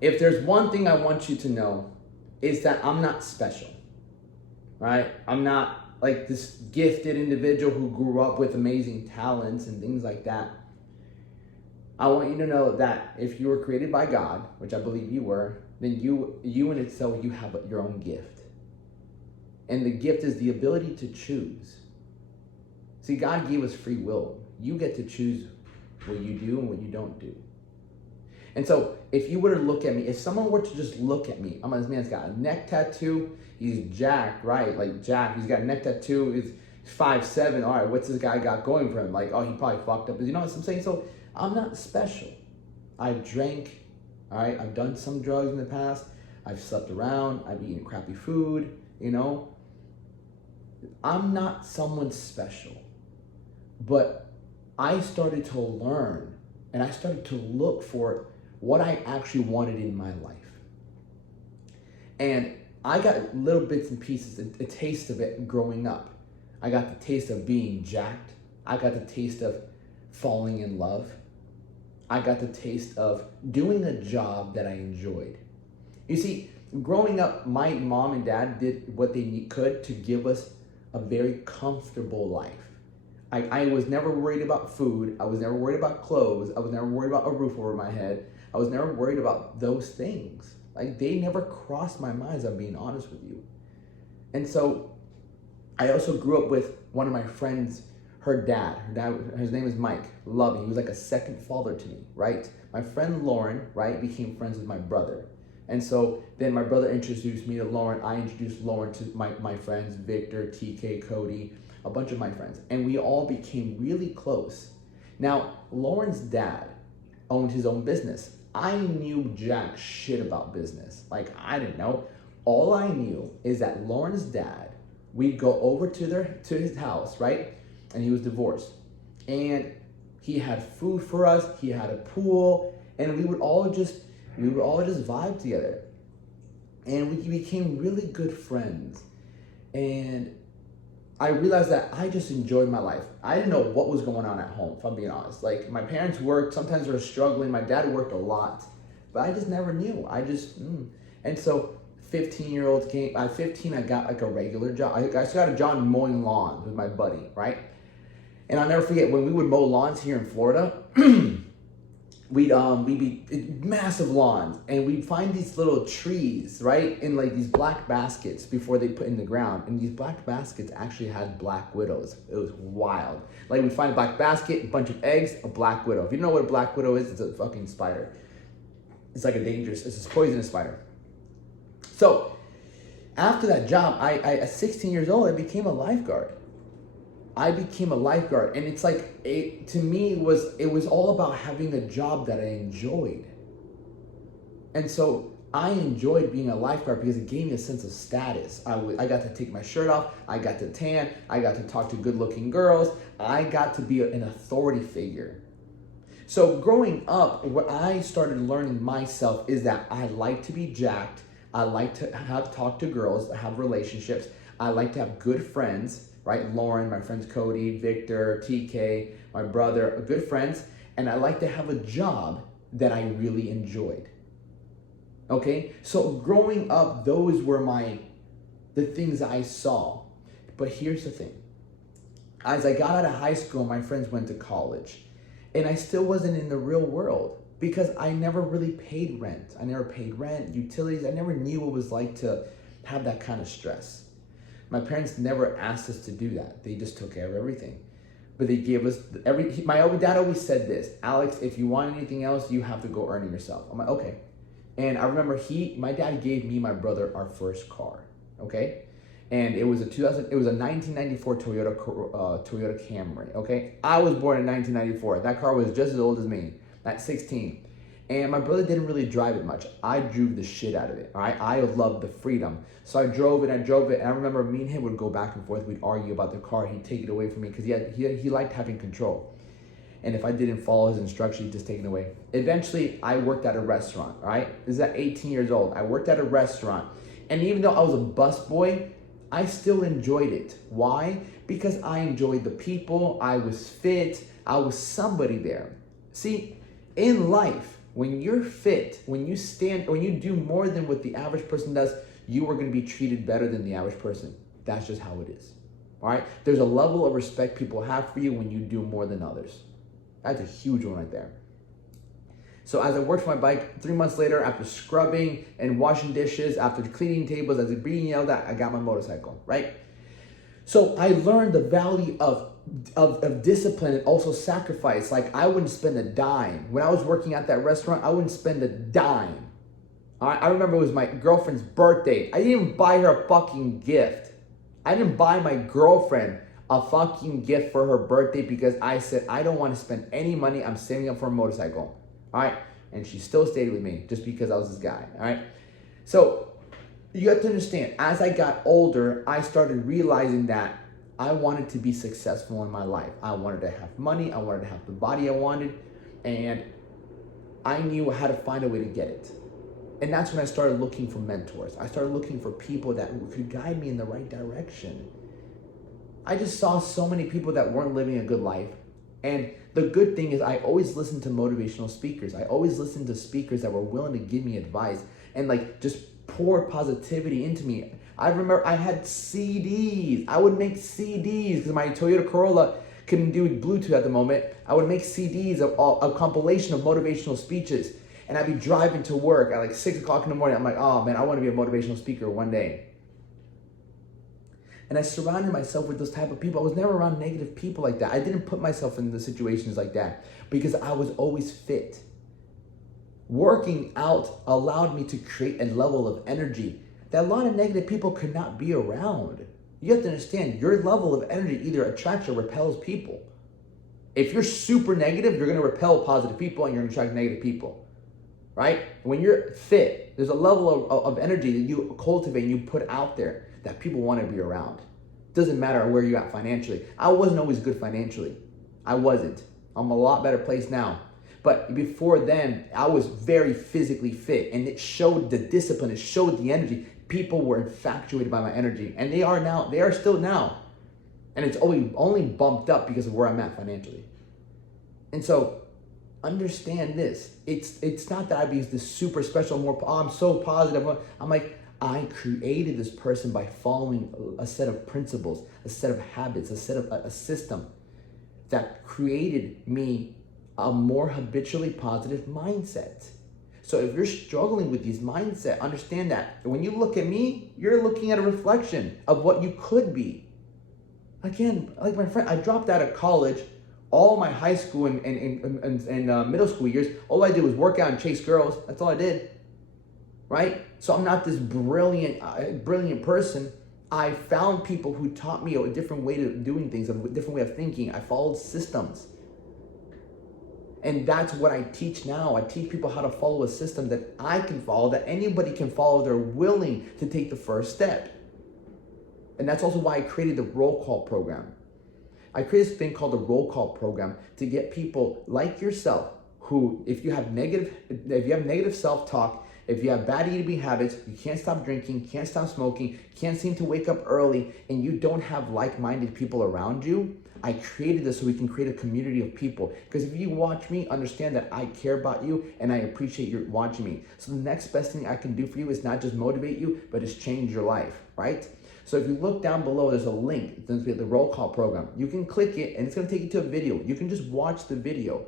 if there's one thing I want you to know, is that I'm not special, right? I'm not like this gifted individual who grew up with amazing talents and things like that. I want you to know that if you were created by God, which I believe you were, then you in itself, you have your own gift. And the gift is the ability to choose. See, God gave us free will. You get to choose what you do and what you don't do. And so if you were to look at me, if someone were to just look at me, this man's got a neck tattoo, he's jacked, right? Like jacked, he's got a neck tattoo, he's 5'7", all right, what's this guy got going for him? Like, oh, he probably fucked up. You know what I'm saying? So I'm not special. I've drank, all right? I've done some drugs in the past. I've slept around. I've eaten crappy food, you know? I'm not someone special. But I started to learn and I started to look for what I actually wanted in my life. And I got little bits and pieces, a taste of it growing up. I got the taste of being jacked. I got the taste of falling in love. I got the taste of doing a job that I enjoyed. You see, growing up, my mom and dad did what they could to give us a very comfortable life. I was never worried about food. I was never worried about clothes. I was never worried about a roof over my head. I was never worried about those things. Like, they never crossed my mind, as I'm being honest with you. And so I also grew up with one of my friends, her dad, his name is Mike. Love him. He was like a second father to me, right? My friend Lauren, right, became friends with my brother. And so then my brother introduced me to Lauren. I introduced Lauren to my friends, Victor, TK, Cody, a bunch of my friends. And we all became really close. Now, Lauren's dad owned his own business. I knew jack shit about business. Like, I didn't know. All I knew is that Lauren's dad, we'd go over to his house, right? And he was divorced. And he had food for us. He had a pool. And we would all just vibe together. And we became really good friends. And I realized that I just enjoyed my life. I didn't know what was going on at home, if I'm being honest. Like, my parents worked, sometimes they were struggling. My dad worked a lot, but I just never knew. And so 15-year-olds came, at 15, I got like a regular job. I just got a job mowing lawns with my buddy, right? And I'll never forget when we would mow lawns here in Florida, we'd be massive lawns, and we'd find these little trees, right, in like these black baskets before they put in the ground. And these black baskets actually had black widows. It was wild. Like, we'd find a black basket, a bunch of eggs, a black widow. If you don't know what a black widow is, it's a fucking spider. It's like it's a poisonous spider. So after that job, at 16 years old, I became a lifeguard. And it's like, to me, it was all about having a job that I enjoyed. And so I enjoyed being a lifeguard because it gave me a sense of status. I got to take my shirt off, I got to tan, I got to talk to good-looking girls, I got to be an authority figure. So growing up, what I started learning myself is that I like to be jacked, I like to talk to girls, have relationships, I like to have good friends, right? Lauren, my friends Cody, Victor, TK, my brother, good friends. And I like to have a job that I really enjoyed. Okay? So growing up, those were the things I saw. But here's the thing. As I got out of high school, my friends went to college. And I still wasn't in the real world because I never really paid rent. I never paid rent, utilities. I never knew what it was like to have that kind of stress. My parents never asked us to do that. They just took care of everything. But they gave us my dad always said this, Alex, if you want anything else, you have to go earn it yourself. I'm like, okay. And I remember my dad gave me, my brother, our first car, okay? And it was a 1994 Toyota Camry, okay? I was born in 1994. That car was just as old as me, at 16. And my brother didn't really drive it much. I drove the shit out of it, all right? I loved the freedom. So I drove it, and I remember me and him would go back and forth. We'd argue about the car. He'd take it away from me because he liked having control. And if I didn't follow his instructions, he'd just take it away. Eventually, I worked at a restaurant, all right? This is at 18 years old. I worked at a restaurant. And even though I was a busboy, I still enjoyed it. Why? Because I enjoyed the people. I was fit. I was somebody there. See, in life, When you're fit, when you do more than what the average person does, you are going to be treated better than the average person. That's just how it is. All right? There's a level of respect people have for you when you do more than others. That's a huge one right there. So as I worked for my bike, 3 months later, after scrubbing and washing dishes, after cleaning tables, as it's being yelled at, I got my motorcycle, right? So I learned the value of discipline and also sacrifice. Like, I wouldn't spend a dime. When I was working at that restaurant, I wouldn't spend a dime. All right? I remember it was my girlfriend's birthday. I didn't even buy her a fucking gift. I didn't buy my girlfriend a fucking gift for her birthday because I said, I don't want to spend any money. I'm saving up for a motorcycle. All right? And she still stayed with me just because I was this guy. All right? So you have to understand, as I got older, I started realizing that I wanted to be successful in my life. I wanted to have money. I wanted to have the body I wanted. And I knew how to find a way to get it. And that's when I started looking for mentors. I started looking for people that could guide me in the right direction. I just saw so many people that weren't living a good life. And the good thing is I always listened to motivational speakers. I always listened to speakers that were willing to give me advice and like just pour positivity into me. I remember I had CDs. I would make CDs because my Toyota Corolla couldn't do Bluetooth at the moment. I would make CDs of a compilation of motivational speeches. And I'd be driving to work at like 6 o'clock in the morning. I'm like, oh man, I want to be a motivational speaker one day. And I surrounded myself with those type of people. I was never around negative people like that. I didn't put myself in the situations like that because I was always fit. Working out allowed me to create a level of energy that a lot of negative people could not be around. You have to understand, your level of energy either attracts or repels people. If you're super negative, you're going to repel positive people and you're going to attract negative people. Right? When you're fit, there's a level of energy that you cultivate and you put out there that people want to be around. Doesn't matter where you're at financially. I wasn't always good financially. I wasn't. I'm a lot better place now. But before then, I was very physically fit and it showed the discipline, it showed the energy. People were infatuated by my energy and they are now, they are still now. And it's only bumped up because of where I'm at financially. And so understand this. It's not that I be this super special, I'm so positive. I'm like, I created this person by following a set of principles, a set of habits, a system that created me a more habitually positive mindset. So if you're struggling with these mindset, understand that when you look at me, you're looking at a reflection of what you could be. Again, like my friend, I dropped out of college. All my high school and middle school years, all I did was work out and chase girls. That's all I did, right? So I'm not this brilliant person. I found people who taught me a different way of doing things, a different way of thinking. I followed systems. And that's what I teach now. I teach people how to follow a system that I can follow, that anybody can follow if they're willing to take the first step. And that's also why I created the roll call program. I created this thing called the roll call program to get people like yourself who, if you have negative self-talk, if you have bad eating habits, you can't stop drinking, can't stop smoking, can't seem to wake up early, and you don't have like-minded people around you, I created this so we can create a community of people. Because if you watch me, understand that I care about you and I appreciate you watching me. So the next best thing I can do for you is not just motivate you, but is change your life, right? So if you look down below, there's a link. It's going to be the roll call program. You can click it and it's going to take you to a video. You can just watch the video.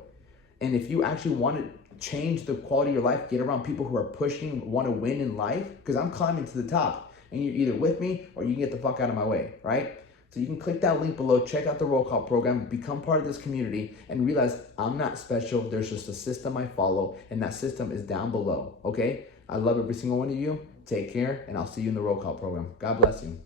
And if you actually want to change the quality of your life, get around people who are pushing, want to win in life, because I'm climbing to the top and you're either with me or you can get the fuck out of my way, right? So you can click that link below, check out the roll call program, become part of this community and realize I'm not special. There's just a system I follow and that system is down below, okay? I love every single one of you. Take care and I'll see you in the roll call program. God bless you.